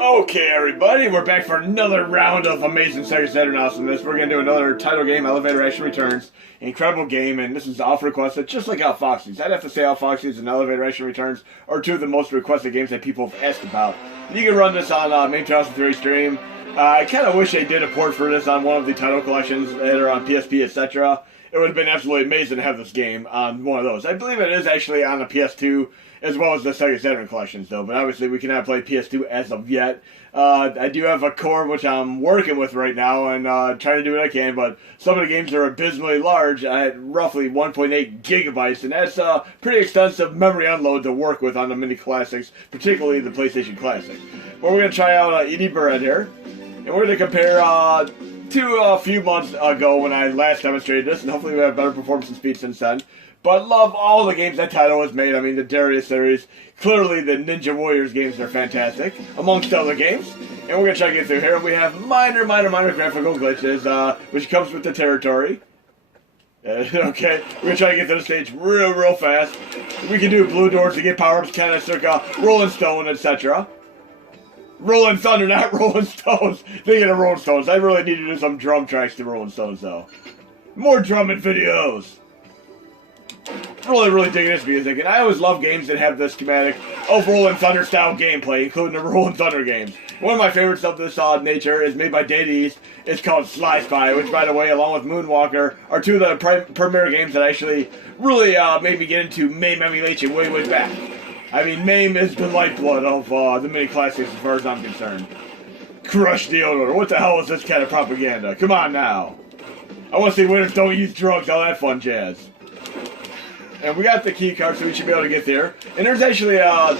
Okay, everybody, we're back for another round of amazing Sega Saturn awesomeness. We're going to do another title game, Elevator Action Returns. Incredible game, and this is off requested, just like Out Foxy's. I'd have to say Out Foxy's and Elevator Action Returns are two of the most requested games that people have asked about. You can run this on main 2003 stream. I kind of wish they did a port for this on one of the title collections that are on PSP, etc. It would have been absolutely amazing to have this game on one of those. I believe it is actually on the PS2 as well as the Sega Saturn collections, though. But obviously, we cannot play PS2 as of yet. I do have a core which I'm working with right now and trying to do what I can. But some of the games are abysmally large at roughly 1.8 gigabytes, and that's a pretty extensive memory unload to work with on the mini classics, particularly the PlayStation Classic. But we're going to try out Edie Barrett here, and we're going to compare to a few months ago when I last demonstrated this, and hopefully we have better performance and speed since then. But love all the games that title has made. I mean, the Darius series, clearly the Ninja Warriors games are fantastic, amongst other games. And we're going to try to get through here. We have minor graphical glitches, which comes with the territory. Okay, we're going to try to get to the stage real fast. We can do blue doors to get power-ups, kind of circa Rolling Stone, etc. Rolling Thunder, not Rolling Stones. Thinking of Rolling Stones. I really need to do some drum tracks to Rolling Stones, though. More drumming videos. Really digging this music, and I always love games that have the schematic of Rolling Thunder style gameplay, including the Rolling Thunder games. One of my favorites of this nature is made by Dead East. It's called Sly Spy, which, by the way, along with Moonwalker, are two of the premier games that actually really made me get into MAME emulation way back. I mean, MAME is the lifeblood of the mini classics as far as I'm concerned. Crush the odor. What the hell is this kind of propaganda? Come on now. I want to see winners don't use drugs, all that fun jazz. And we got the key card, so we should be able to get there. And there's actually a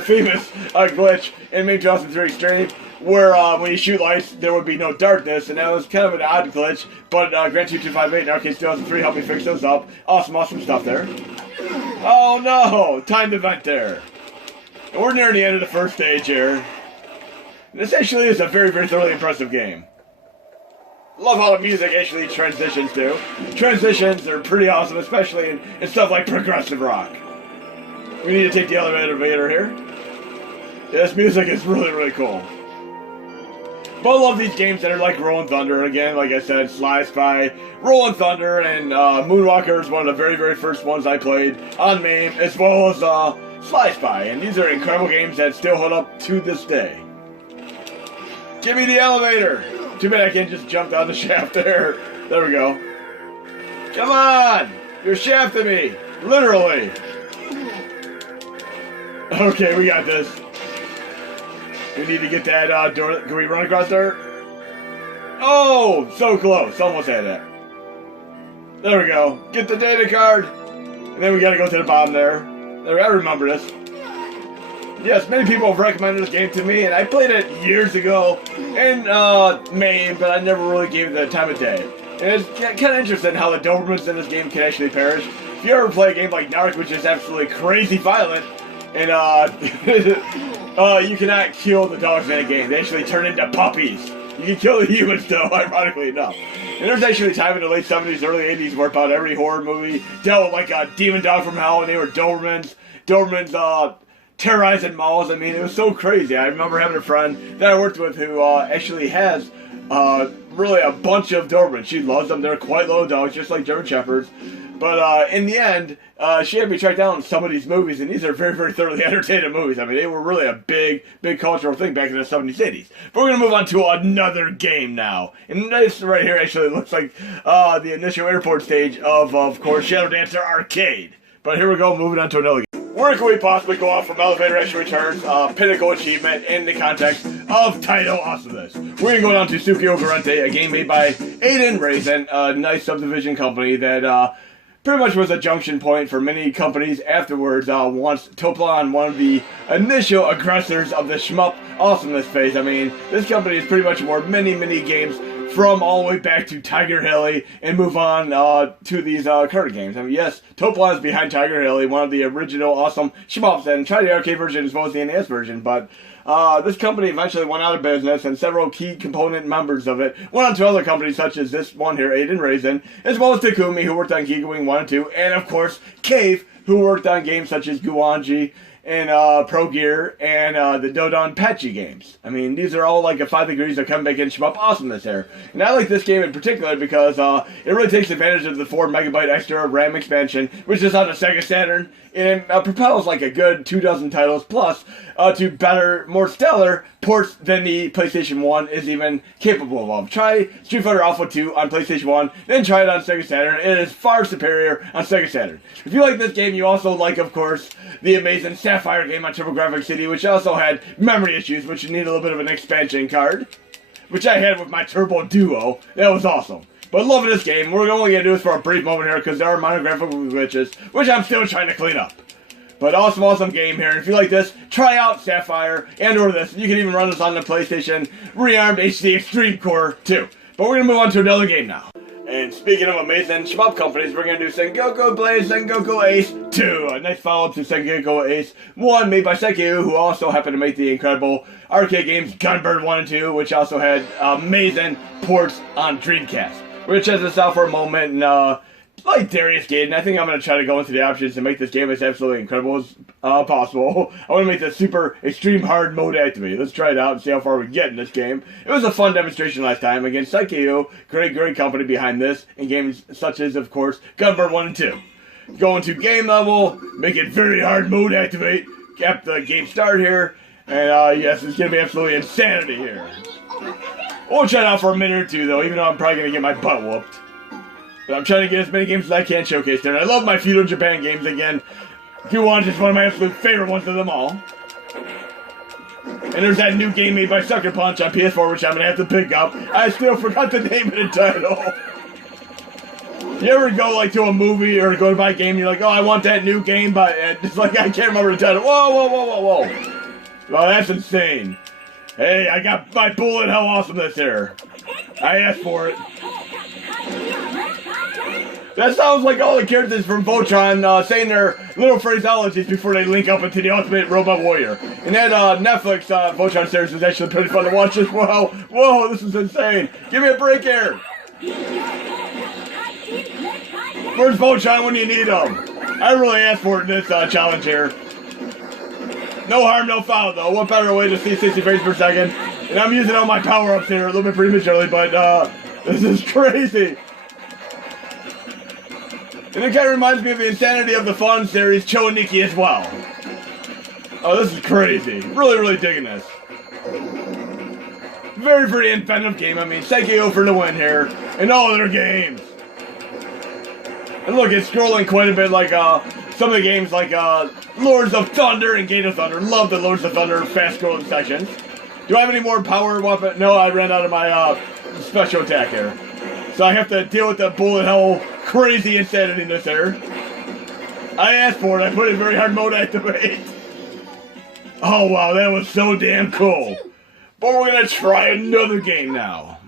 famous glitch in MAME 2003 stream where when you shoot lights, there would be no darkness, and that was kind of an odd glitch. But Grant 2258 in Arcade 2003 helped me fix those up. Awesome stuff there. Oh no! Timed event there. And we're nearing the end of the first stage here. This actually is a very thoroughly impressive game. Love how the music actually transitions to. Transitions are pretty awesome, especially in stuff like progressive rock. We need to take the elevator here. Yeah, this music is really cool. But I love these games that are like Rolling Thunder. Again, like I said, Sly Spy, Rolling Thunder, and Moonwalker is one of the very first ones I played on MAME, as well as Sly Spy. And these are incredible games that still hold up to this day. Give me the elevator! Too bad I can't just jump down the shaft there. There we go. Come on! You're shafting me! Literally! Okay, we got this. We need to get that door. Can we run across there? Oh! So close. Almost had that. There we go. Get the data card! And then we gotta go to the bottom there. I remember this. Yes, many people have recommended this game to me, and I played it years ago in MAME, but I never really gave it the time of day. And it's kind of interesting how the Dobermans in this game can actually perish. If you ever play a game like Narc, which is absolutely crazy violent, and you cannot kill the dogs in a game. They actually turn into puppies. You can kill the humans, though, ironically enough. And there's actually a time in the late 70s, early 80s where about every horror movie dealt with like a demon dog from hell, and they were Dobermans. Dobermans, terrorizing malls. I mean, it was so crazy. I remember having a friend that I worked with who actually has really a bunch of Dobermans. She loves them. They're quite low dogs, just like German Shepherds. But in the end, she had me track down some of these movies, and these are very thoroughly entertaining movies. I mean, they were really a big cultural thing back in the 70s, 80s. But we're going to move on to another game now. And this right here actually looks like the initial airport stage of course, Shadow Dancer Arcade. But here we go, moving on to another game. Where can we possibly go off from Elevator Action Returns, pinnacle achievement in the context of title awesomeness? We're going to go down to Tsukio Garante, a game made by Aiden Raisin, a nice subdivision company that pretty much was a junction point for many companies afterwards once Toplan, one of the initial aggressors of the shmup awesomeness phase. I mean, this company is pretty much more many games from all the way back to Tiger Hilly and move on to these current games. I mean, yes, Toplan is behind Tiger Hilly, one of the original awesome shmups, and try the arcade version as well as the NES version, but this company eventually went out of business, and several key component members of it went on to other companies such as this one here, Aiden Raisin, as well as Takumi, who worked on Giga Wing 1 and 2, and of course, Cave, who worked on games such as Guanji and Pro Gear, and the Dodon Patchy games. I mean, these are all like a 5 degrees of come back and shmup awesomeness here. And I like this game in particular because it really takes advantage of the 4 megabyte extra RAM expansion, which is on the Sega Saturn, and propels like a good 24 titles plus to better, more stellar ports than the PlayStation 1 is even capable of. Try Street Fighter Alpha 2 on PlayStation 1, then try it on Sega Saturn. It is far superior on Sega Saturn. If you like this game, you also like, of course, the amazing Sapphire game on TurboGrafx City, which also had memory issues, which you need a little bit of an expansion card, which I had with my Turbo Duo. That was awesome. But loving this game. We're only going to do this for a brief moment here because there are minor graphical glitches, which I'm still trying to clean up. But awesome game here. And if you like this, try out Sapphire and/or this. You can even run this on the PlayStation Rearmed HD Extreme Core 2. But we're going to move on to another game now. And speaking of amazing shmup companies, we're going to do Sengoku Blade Sengoku Ace 2. A nice follow-up to Sengoku Ace 1 made by Sega, who also happened to make the incredible arcade games Gunbird 1 and 2, which also had amazing ports on Dreamcast. We're going to check this out for a moment, and like Darius Gaiden, I think I'm going to try to go into the options to make this game as absolutely incredible as possible. I want to make the super extreme hard mode activate. Let's try it out and see how far we get in this game. It was a fun demonstration last time against Saikyo, great company behind this, and games such as, of course, Gunbird 1 and 2. Go into game level, make it very hard mode activate, get the game start here, and yes, it's going to be absolutely insanity here. We'll try it out for a minute or two, though, even though I'm probably going to get my butt whooped. But I'm trying to get as many games as I can showcased there. And I love my Feudal Japan games again. Q1 is one of my absolute favorite ones of them all. And there's that new game made by Sucker Punch on PS4, which I'm going to have to pick up. I still forgot the name of the title. You ever go like to a movie or go to buy a game and you're like, oh, I want that new game, but it's like I can't remember the title. Whoa. Well, that's insane. Hey, I got my bullet hell awesomeness here. I asked for it. That sounds like all the characters from Voltron saying their little phraseologies before they link up into the Ultimate Robot Warrior. And that Netflix Voltron series was actually pretty fun to watch as well. Whoa, this is insane. Give me a break here. Where's Voltron when you need him? I really asked for it in this challenge here. No harm, no foul, though. What better way to see 60 frames per second? And I'm using all my power-ups here a little bit prematurely, but this is crazy. And it kind of reminds me of the insanity of the Fawn series, Cho and Nikki as well. Oh, this is crazy. Really digging this. Very inventive game. I mean, Saikyo for the win here. In all of their games. And look, it's scrolling quite a bit like some of the games like Lords of Thunder and Gate of Thunder. Love the Lords of Thunder fast scrolling sections. Do I have any more power weapon? No, I ran out of my special attack here. So I have to deal with the bullet hell crazy insanity in this here. I asked for it. I put it in very hard mode activate. Oh wow, that was so damn cool. But we're gonna try another game now.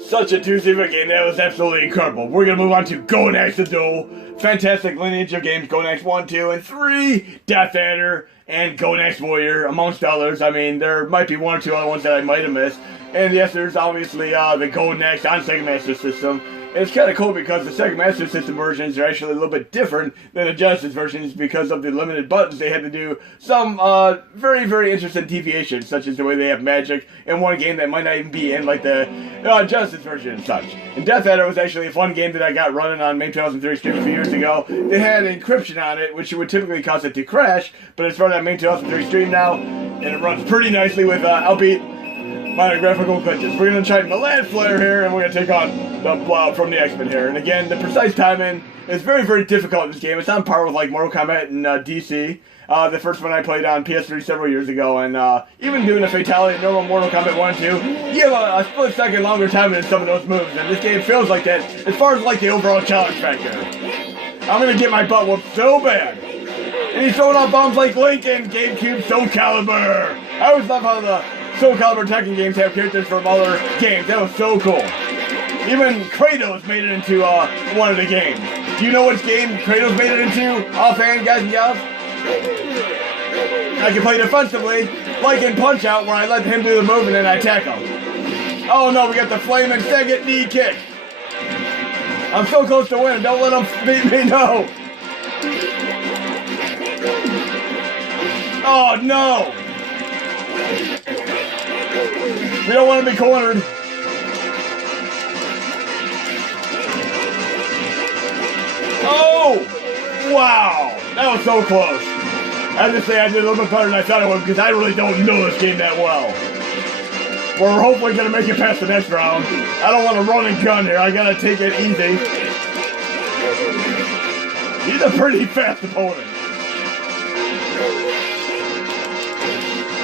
Such a doozy of a game. That was absolutely incredible. We're gonna move on to Gonax the Duel. Fantastic lineage of games. Gonax 1, 2, and 3. Death Adder and Gonax Warrior, amongst others. I mean, there might be one or two other ones that I might have missed. And yes, there's obviously the Gonax on Sega Master System. And it's kind of cool because the Sega Master System versions are actually a little bit different than the Genesis versions because of the limited buttons. They had to do some very interesting deviations, such as the way they have magic in one game that might not even be in like the Genesis version and such. And Death Adder was actually a fun game that I got running on May 2003 stream a few years ago. It had encryption on it, which would typically cause it to crash, but it's running on May 2003 stream now, and it runs pretty nicely with albeit minor graphical glitches. We're going to try Milan Flare here, and we're going to take on the Blob from the X-Men here. And again, the precise timing is very difficult in this game. It's on par with like Mortal Kombat and DC. The first one I played on PS3 several years ago, and even doing a fatality in normal Mortal Kombat 1 and 2, you have a split second longer time in some of those moves, and this game feels like that as far as like the overall challenge factor. I'm going to get my butt whooped so bad. And he's throwing out bombs like Link and GameCube Soul Calibur. I always love how the Soul Calibur Tekken games have characters from other games. That was so cool. Even Kratos made it into one of the games. Do you know which game Kratos made it into? Offhand, guys and gals? I can play defensively, like in Punch-Out, where I let him do the move and then I attack him. Oh no, we got the flaming second knee kick. I'm so close to winning. Don't let him beat me, no. Oh, no! We don't want to be cornered. Oh! Wow! That was so close. I have to say I did a little bit better than I thought I would because I really don't know this game that well. We're hopefully going to make it past the next round. I don't want to run and gun here. I got to take it easy. He's a pretty fast opponent.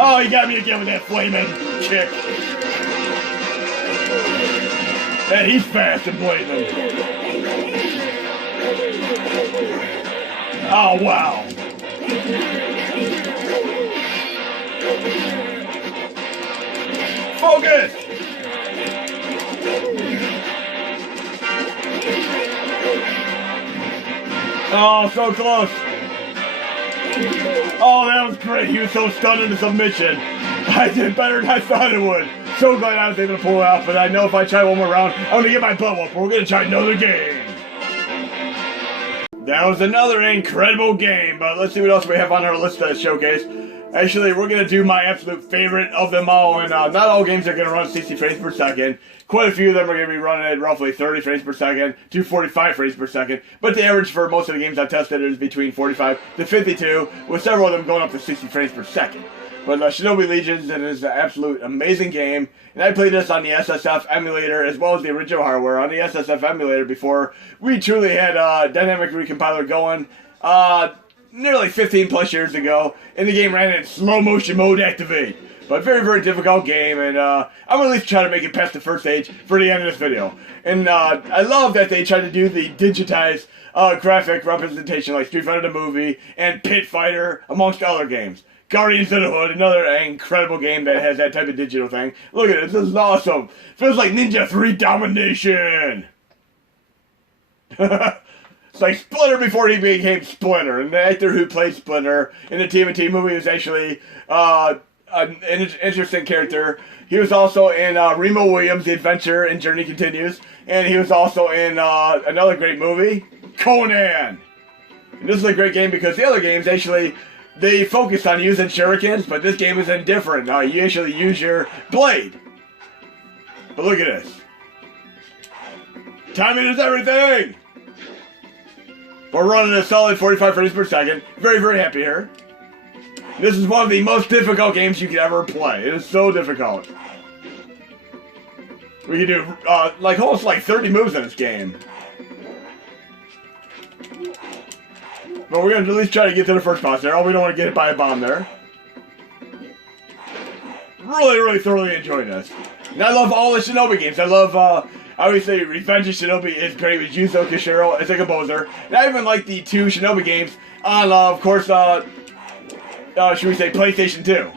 Oh, he got me again with that flaming kick. And he's fast and blazing. Oh, wow. Focus! Oh, so close. Oh, that was great. He was so stunned into submission. I did better than I thought it would. So glad I was able to pull it out, but I know if I try one more round, I'm going to get my butt whooped. We're going to try another game. That was another incredible game, but let's see what else we have on our list to showcase. Actually, we're going to do my absolute favorite of them all, and not all games are going to run 60 frames per second. Quite a few of them are going to be running at roughly 30 frames per second to 45 frames per second, but the average for most of the games I've tested is between 45 to 52, with several of them going up to 60 frames per second. But Shinobi Legions is an absolute amazing game, and I played this on the SSF emulator as well as the original hardware on the SSF emulator before we truly had Dynamic Recompiler going nearly 15 plus years ago, and the game ran in slow motion mode activate. But very, very difficult game, and I'm going to at least try to make it past the first stage for the end of this video. And I love that they try to do the digitized graphic representation like Street Fighter the movie and Pit Fighter, amongst other games. Guardians of the Hood, another incredible game that has that type of digital thing. Look at this, this is awesome. Feels like Ninja 3 Domination. It's like Splinter before he became Splinter. And the actor who played Splinter in the TMNT movie was actually an interesting character. He was also in Remo Williams' The Adventure and Journey Continues. And he was also in another great movie, Conan. And this is a great game because the other games actually, they focus on using shurikens, but this game is indifferent. You actually use your blade. But look at this. Timing is everything! We're running a solid 45 frames per second. Very, very happy here. This is one of the most difficult games you could ever play. It is so difficult. We can do almost like 30 moves in this game. But we're going to at least try to get to the first boss there. Oh, we don't want to get hit by a bomb there. Really, really thoroughly enjoying this. And I love all the Shinobi games. I love, obviously, Revenge of Shinobi is great with Yuzo Koshiro as a composer. And I even like the two Shinobi games on, of course, should we say, PlayStation 2.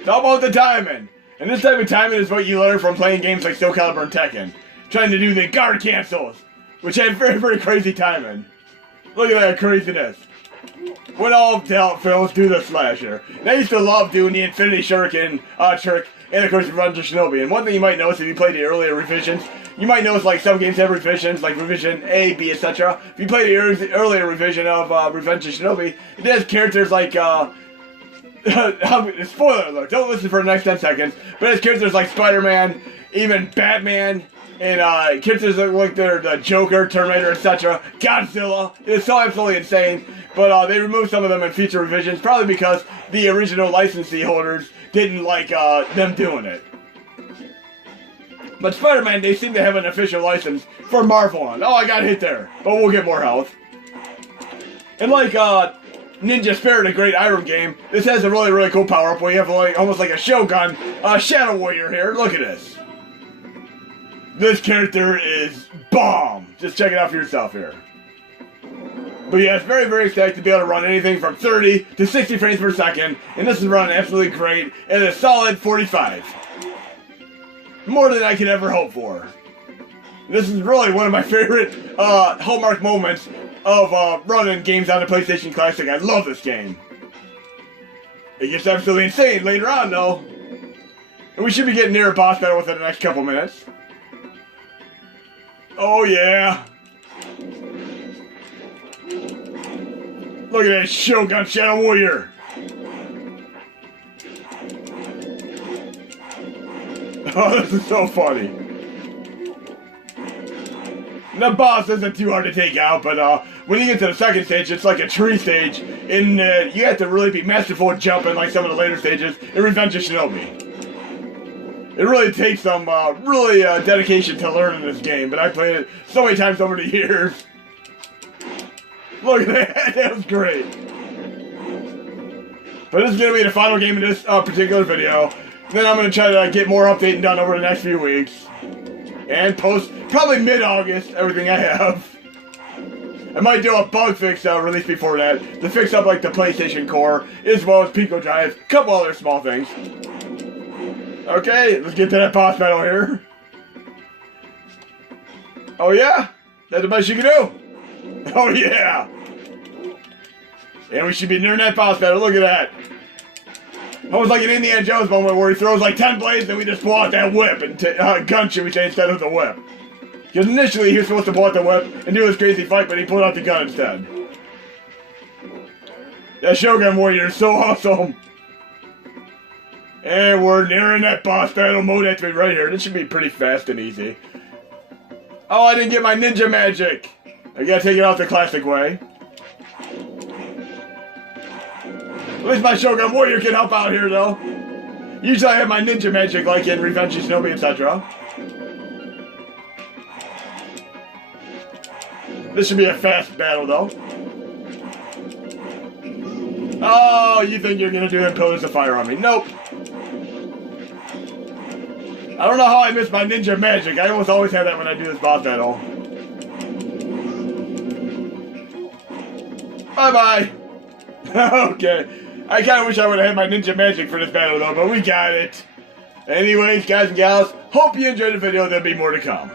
It's all about the timing. And this type of timing is what you learn from playing games like Soul Calibur and Tekken. Trying to do the guard cancels, which have very, very crazy timing. Look at that craziness. When all doubt fails, do the slasher. And I used to love doing the Infinity Shuriken trick, and of course Revenge of Shinobi. And one thing you might notice if you play the earlier revisions, you might notice like some games have revisions, like revision A, B, etc. If you play the earlier revision of Revenge of Shinobi, it has characters like, spoiler alert, don't listen for the next 10 seconds, but it has characters like Spider-Man, even Batman, and characters like they're the Joker, Terminator, etc. Godzilla. It's so absolutely insane. But they removed some of them in future revisions, probably because the original licensee holders didn't like them doing it. But Spider-Man, they seem to have an official license for Marvel on. Oh, I got hit there. But we'll get more health. And like Ninja Spirit, a great Iron game, this has a really, really cool power-up where you have like almost like a Shogun Shadow Warrior here. Look at this. This character is bomb. Just check it out for yourself here. But yeah, it's very, very exciting to be able to run anything from 30 to 60 frames per second. And this is running absolutely great at a solid 45. More than I could ever hope for. This is really one of my favorite hallmark moments of running games on the PlayStation Classic. I love this game. It gets absolutely insane later on, though. And we should be getting near a boss battle within the next couple minutes. Look at that Shogun Shadow Warrior. Oh, this is so funny. The boss isn't too hard to take out, but when you get to the second stage, it's like a tree stage, and you have to really be masterful at jumping like some of the later stages in Revenge of Shinobi. It really takes some really dedication to learning this game, but I played it so many times over the years. Look at that, that was great. But this is going to be the final game in this particular video. Then I'm going to try to get more updating done over the next few weeks. And post, probably mid-August, everything I have. I might do a bug fix release before that, to fix up like the PlayStation Core, as well as Pico Drive, a couple other small things. Okay, let's get to that boss battle here. Oh yeah? That's the best you can do? Oh yeah! And we should be nearing that boss battle, look at that. Almost like an Indiana Jones moment where he throws like 10 blades and we just pull out that whip and gun, should we say, instead of the whip. Because initially he was supposed to pull out the whip and do this crazy fight, but he pulled out the gun instead. That Shogun Warrior is so awesome. And we're nearing that boss battle mode activate right here. This should be pretty fast and easy. Oh, I didn't get my ninja magic. I gotta take it out the classic way. At least my Shogun Warrior can help out here, though. Usually I have my ninja magic, like in Revenge of Shinobi, etc. This should be a fast battle, though. Oh, you think you're gonna do them pillars of fire on me? Nope. I don't know how I missed my ninja magic. I almost always have that when I do this boss battle. Bye-bye. Okay. I kind of wish I would have had my ninja magic for this battle, though, but we got it. Anyways, guys and gals, hope you enjoyed the video. There'll be more to come.